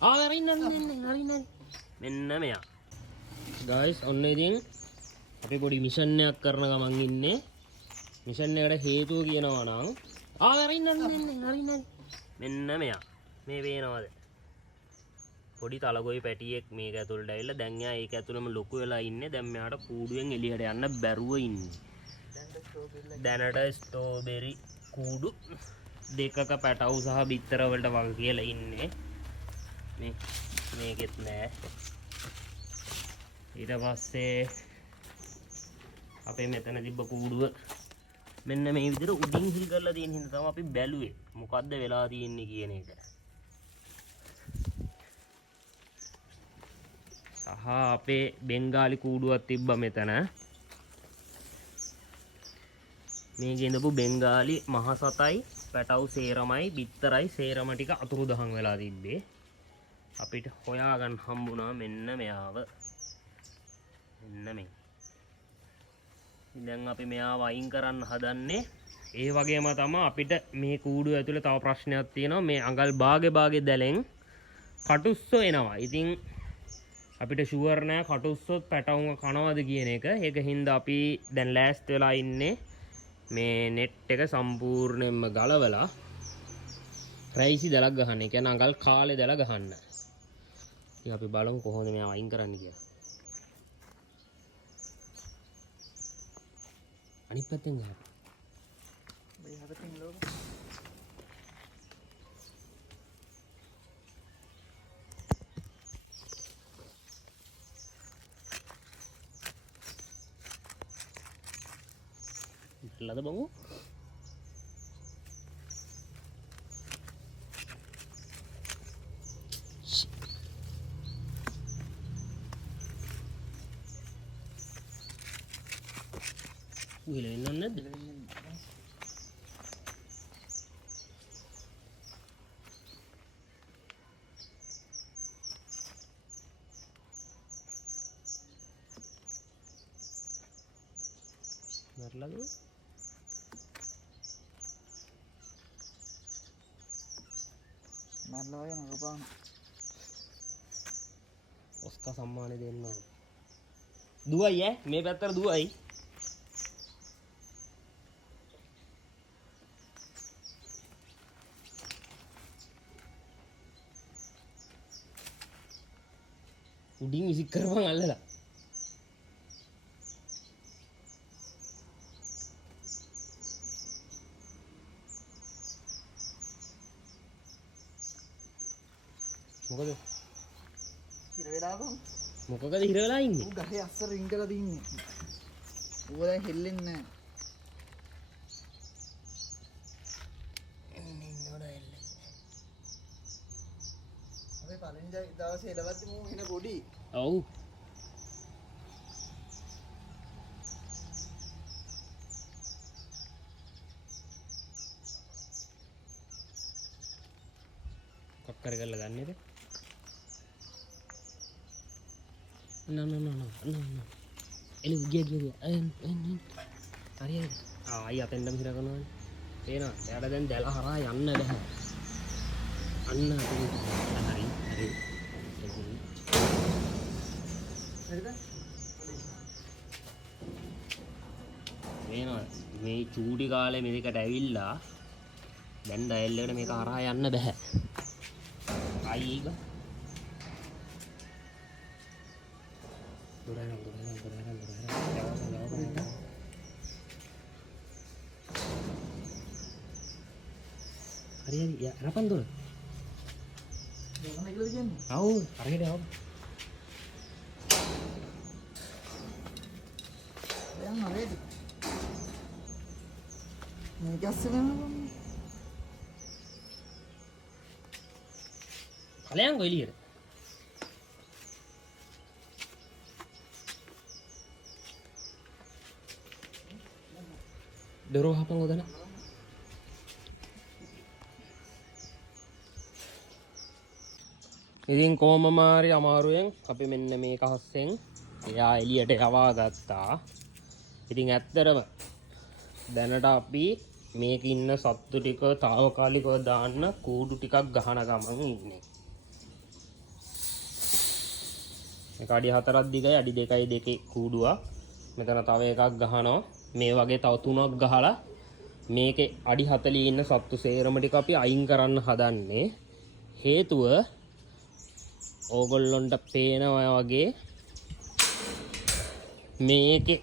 හරින්න මෙන්න මෙයා ගයිස් ඔන්න ඉතින් අපි පොඩි මිෂන් එකක් කරන ගමන් ඉන්නේ මිෂන් එකට හේතුව කියනවා නම් හරින්න මෙන්න මෙයා මේ පේනවද පොඩි තලගොයි පැටියෙක් මේක ඇතුළට ඇවිල්ලා දැන් එයා ඒක ඇතුළෙම ලොකු වෙලා ඉන්නේ දැන් මෙයාට කූඩුවෙන් එළියට යන්න බැරුව ඉන්නේ දැනට ස්ට්‍රෝබෙරි කූඩු දෙකක පැටවු සහ බිත්තර වලට වගේ කියලා ඉන්නේ මේකෙත් නෑ ඊට පස්සේ අපේ මෙතන තිබ්බ කූඩුව මෙන්න මේ විදිහට උඩින් හිල් කරලා තියෙන හින්දා තමයි අපි බැලුවේ මොකද්ද වෙලා තියෙන්නේ කියන එක සහ අපේ බෙන්ගාලි කූඩුවක් තිබ්බා මෙතන මේකේ ඉඳපු බෙන්ගාලි මහසතයි පැටවු සේරමයි බිත්තරයි සේරම ටික අතුරුදහන් වෙලා තිබ්බේ අපිට හොයාගන්න හම්බුණා මෙන්න මෙයාව මෙන්න මේ දැන් අපි මෙයාව අයින් කරන්න හදන්නේ ඒ වගේම තමයි අපිට මේ කූඩුව ඇතුලේ තව ප්‍රශ්නයක් තියෙනවා මේ අඟල් භාගේ දැලෙන් කටුස්සෝ එනවා ඉතින් අපිට ෂුවර් නෑ කටුස්සොත් පැටවුම කනවද කියන එක ඒක හින්දා අපි දැන් ලෑස්ති වෙලා ඉන්නේ මේ නෙට් එක සම්පූර්ණයෙන්ම ගලවලා රයිසි දලක් ගහන්න. ඒ කියන්නේ අඟල් කාලේ දල ගහන්න. ඉතින් අපි බලමු කොහොමද මේවා අයින් කරන්න කියලා. අනිත් පැත්තෙන් ගහන්න. මේ හැපතින් ලෝක. ඉట్లද බංගු උගල වෙන්නන්නේ නැද්ද මරලාද මරලා යන රූපං ඔස්කා සම්මානෙ දෙන්න දුවයි මේ පැත්තට දුවයි උඩින් විසික් කරපන් අල්ලලා මොකද හිර වෙලා බං මොකකද හිර වෙලා ඉන්නේ ඌ ගහේ අස්සර රින් කරලා තින්නේ ඌ දැන් හෙල්ලෙන්නේ නැහැ අපි පළවෙනි දවසේ එළවද්දි මූ හින පොඩි ඔව් කක්කර කරලා ගන්නේද No. එළි ගිය. හරි. අයියා අතෙන්දම හිර කරනවානේ. තේනවා. එයාට දැන් දැල හරහා යන්න බෑ. අන්න හරි. හරිද? තේනවා. මේ චූටි කාලේ මේකට ඇවිල්ලා දැන් ඩයල් එකට මේක හරහා යන්න බෑ. අයියා Durang. Hari ya, harapan tuh. Jangan lagi lagi. Tahu, hari ini tahu. Yang hari ini. Ini kasih mana? Kalian gue lihat. Doro apa nggak dana? ඉතින් කොහොමම හරි අමාරුවෙන් අපි මෙන්න මේක හස්සෙන් එයා එළියට යවා ගත්තා. ඉතින් ඇත්තටම දැනට අපි මේක ඉන්න සත්තු ටික తాවකාලිකව දාන්න කූඩු ටිකක් ගහන ගමන් ඉන්නේ. මේක අඩි 4ක් දිගයි අඩි 2.2 කූඩුවක්. මෙතන තව එකක් ගහනවා. මේ වගේ තව 3ක් ගහලා මේකේ අඩි 40 ඉන්න සත්තු සේරම ටික අපි අයින් කරන්න හදන්නේ. හේතුව ඕගොල්ලොන්ට පේනවා වගේ මේකේ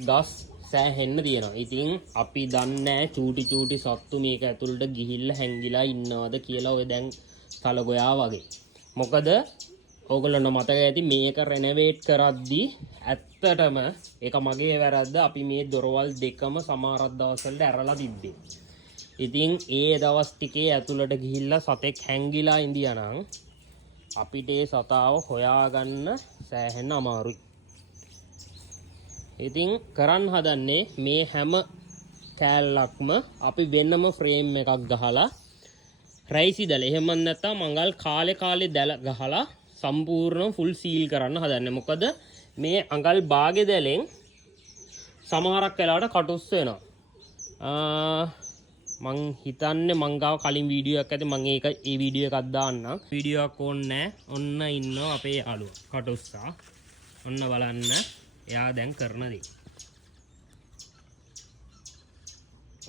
ගස් සෑහෙන්න තියෙනවා. ඉතින් අපි දන්නේ චූටි සත්තු මේක ඇතුළට ගිහිල්ලා හැංගිලා ඉන්නවද කියලා ඔය දැන් තලගොයා වගේ. මොකද ඕගොල්ලන්ට මතක ඇති මේක රෙනොවේට් කරද්දී ඇත්තටම ඒක මගේ වැරද්ද. අපි මේ දොරවල් දෙකම සමහරක් දවස්වලට ඇරලා තිබ්බේ. ඉතින් ඒ දවස් ටිකේ ඇතුළට ගිහිල්ලා සතෙක් හැංගිලා ඉඳියානම් අපිට ඒ සතාව හොයාගන්න සෑහෙන්න අමාරුයි. ඉතින් කරන්න හදන්නේ මේ හැම කෑල්ලක්ම අපි වෙනම ෆ්‍රේම් එකක් ගහලා රයිසි දැල එහෙම නැත්නම් මංගල් කාලේ දැල ගහලා සම්පූර්ණ ෆුල් සීල් කරන්න හදන්නේ. මොකද මේ අඟල් භාගෙ දැලෙන් සමහරක් වෙලාවට කටුස් වෙනවා. මං හිතන්නේ මං ගාව කලින් වීඩියෝ එකක් ඇති මං ඒ වීඩියෝ එකක් දාන්නම්. වීඩියෝ එකක් ඕනේ ඔන්න ඉන්නවා අපේ අලුවා කටුස්සා. ඔන්න බලන්න එයා දැන් කරන දේ.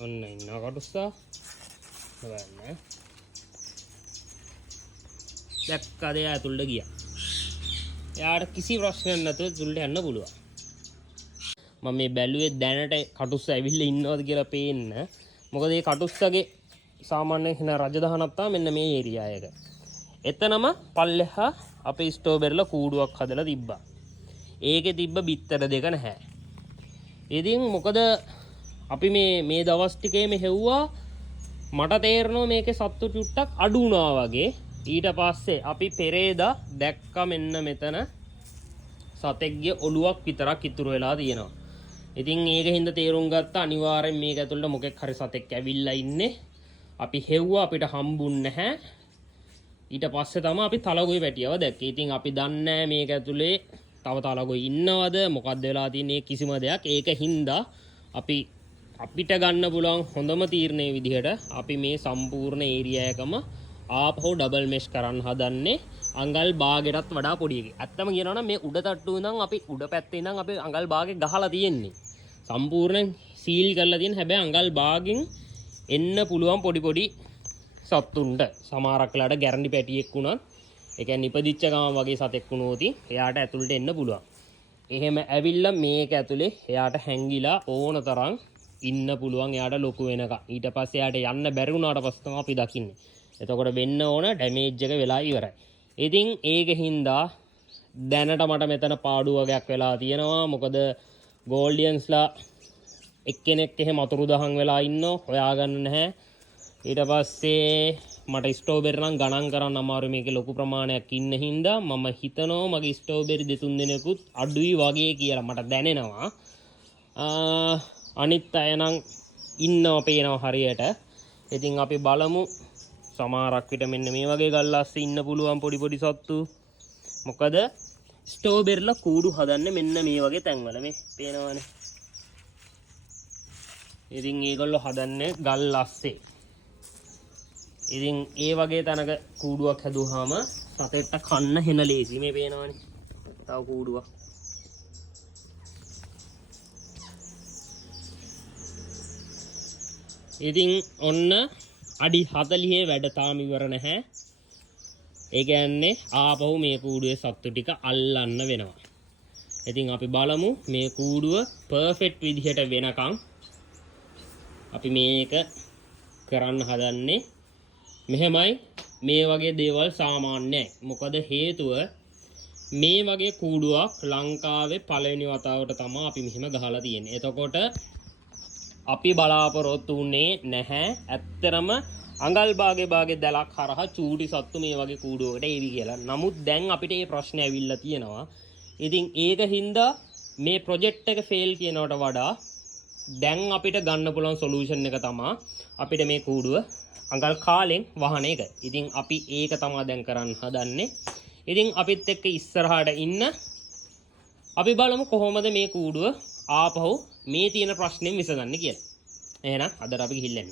ඔන්න ඉන්නවා කටුස්සා. බලන්න. දැක්කද එයා ඇතුළට ගියා. එයාට කිසි ප්‍රශ්නයක් නැතුව ඇතුළට යන්න පුළුවන්. මම මේ බැලුවේ දැනට කටුස්සා ඇවිල්ලා ඉන්නවද කියලා පේන්න. මොකද මේ කටුස්සගේ සාමාන්‍ය හින රජදහනක් තමයි මෙන්න මේ ඒරියා එක. එතනම පල්ලෙහා අපේ ස්ට්‍රෝබෙරිලා කූඩුවක් හදලා තිබ්බා. ඒකේ තිබ්බ බිත්තර දෙක නැහැ. ඉතින් මොකද අපි මේ දවස් ටිකේ මෙහෙව්වා මට තේරෙනවා මේකේ සත්තු චුට්ටක් අඩු වුණා වගේ. ඊට පස්සේ අපි පෙරේදා දැක්ක මෙන්න මෙතන සතෙක්ගේ ඔළුවක් විතරක් ඉතුරු වෙලා තියෙනවා. ඉතින් ඒක හින්දා තේරුම් ගත්තා අනිවාර්යෙන් මේක ඇතුළට මොකෙක් හරි සතෙක් ඇවිල්ලා ඉන්නේ. අපි හෙව්වා අපිට හම්බුන්නේ නැහැ. ඊට පස්සේ තමයි අපි තලගොයි පැටියව දැක්කේ. ඉතින් අපි දන්නේ මේක ඇතුලේ තව තලගොයි ඉන්නවද මොකක්ද වෙලා තියෙන්නේ කිසිම දෙයක්. ඒක හින්දා අපිට ගන්න පුළුවන් හොඳම තීරණයේ විදිහට අපි මේ සම්පූර්ණ ඒරියා එකම ආපහු ඩබල් මෙෂ් කරන්න හදන්නේ. අඟල් භාගයටත් වඩා පොඩි එකක්. ඇත්තම කියනවා නම් මේ උඩ තට්ටුවේ ඉඳන් අපි උඩ පැත්තේ ඉඳන් අපි අඟල් භාගෙ ගහලා තියෙන්නේ. සම්පූර්ණයෙන් සීල් කරලා තියෙන හැබැයි අඟල් භාගෙන් එන්න පුළුවන් පොඩි සත්තුන්ට. සමහරක් වෙලාවට ගැරන්ටි පැටියෙක් වුණත් ඒ කියන්නේ ඉපදිච්ච ගම වගේ සතෙක් වුණොත් එයාට ඇතුළට එන්න පුළුවන්. එහෙම ඇවිල්ලා මේක ඇතුලේ එයාට හැංගිලා ඕන තරම් ඉන්න පුළුවන් එයාට ලොකු වෙනකම්. ඊට පස්සේ එයාට යන්න බැරි වුණාට පස්සේ තමයි අපි දකින්නේ. එතකොට වෙන්න ඕන ඩැමේජ් එක වෙලා ඉවරයි. ඉතින් ඒක හින්දා දැනට මට මෙතන පාඩු වගේක් වෙලා තියෙනවා. මොකද ගෝල්ඩියන්ස්ලා එක්කෙනෙක් එහෙම අතුරු දහන් වෙලා ඉන්නෝ හොයාගන්න නැහැ. ඊට පස්සේ මට ස්ට්‍රෝබෙරි නම් ගණන් කරන්න අමාරු මේකේ ලොකු ප්‍රමාණයක් ඉන්න හින්දා මම හිතනවා මගේ ස්ට්‍රෝබෙරි දෙතුන් දෙනෙකුත් අඩුයි වගේ කියලා මට දැනෙනවා. අනිත් අය නම් ඉන්නව පේනවා හරියට. ඉතින් අපි බලමු සමහරක් විට මෙන්න මේ වගේ ගල්ලාස්සේ ඉන්න පුළුවන් පොඩි සත්තු. මොකද ස්ට්‍රෝබෙරිලා කූඩු හදන්නේ මෙන්න මේ වගේ තැන්වල මේ පේනවනේ. ඉතින් ඒගොල්ලෝ හදන්නේ ගල්ලාස්සේ. ඉතින් ඒ වගේ තැනක කූඩුවක් හැදුවාම සතෙක්ට කන්න හෙන ලේසි. මේ පේනවනේ. තව කූඩුවක්. ඉතින් ඔන්න අඩි 40 වැඩ තාම ඉවර නැහැ. ඒ කියන්නේ ආපහු මේ කූඩුවේ සත්තු ටික අල්ලන්න වෙනවා. ඉතින් අපි බලමු මේ කූඩුව පර්ෆෙක්ට් විදිහට වෙනකන් අපි මේක කරන්න හදන්නේ. මෙහෙමයි මේ වගේ දේවල් සාමාන්‍යයි. මොකද හේතුව මේ වගේ කූඩුවක් ලංකාවේ පළවෙනි වතාවට තමයි අපි මෙහෙම ගහලා තියෙන්නේ. එතකොට අපි බලාපොරොත්තු වෙන්නේ නැහැ ඇත්තරම අඟල් භාගේ දැලක් හරහා චූටි සත්තු මේ වගේ කූඩුවකට එවි කියලා. නමුත් දැන් අපිට මේ ප්‍රශ්නේ ඇවිල්ලා තියෙනවා. ඉතින් ඒක හින්දා මේ ප්‍රොජෙක්ට් එක ෆේල් කියනවට වඩා දැන් අපිට ගන්න පුළුවන් සොලියුෂන් එක තමයි අපිට මේ කූඩුව අඟල් කාලෙන් වහන එක. ඉතින් අපි ඒක තමයි දැන් කරන්න හදන්නේ. ඉතින් අපිත් එක්ක ඉස්සරහට ඉන්න අපි බලමු කොහොමද මේ කූඩුව ආපහු මේ තියෙන ප්‍රශ්نين විසඳන්නේ කියලා. එහෙනම් අදට අපි ගිහින් එන්න.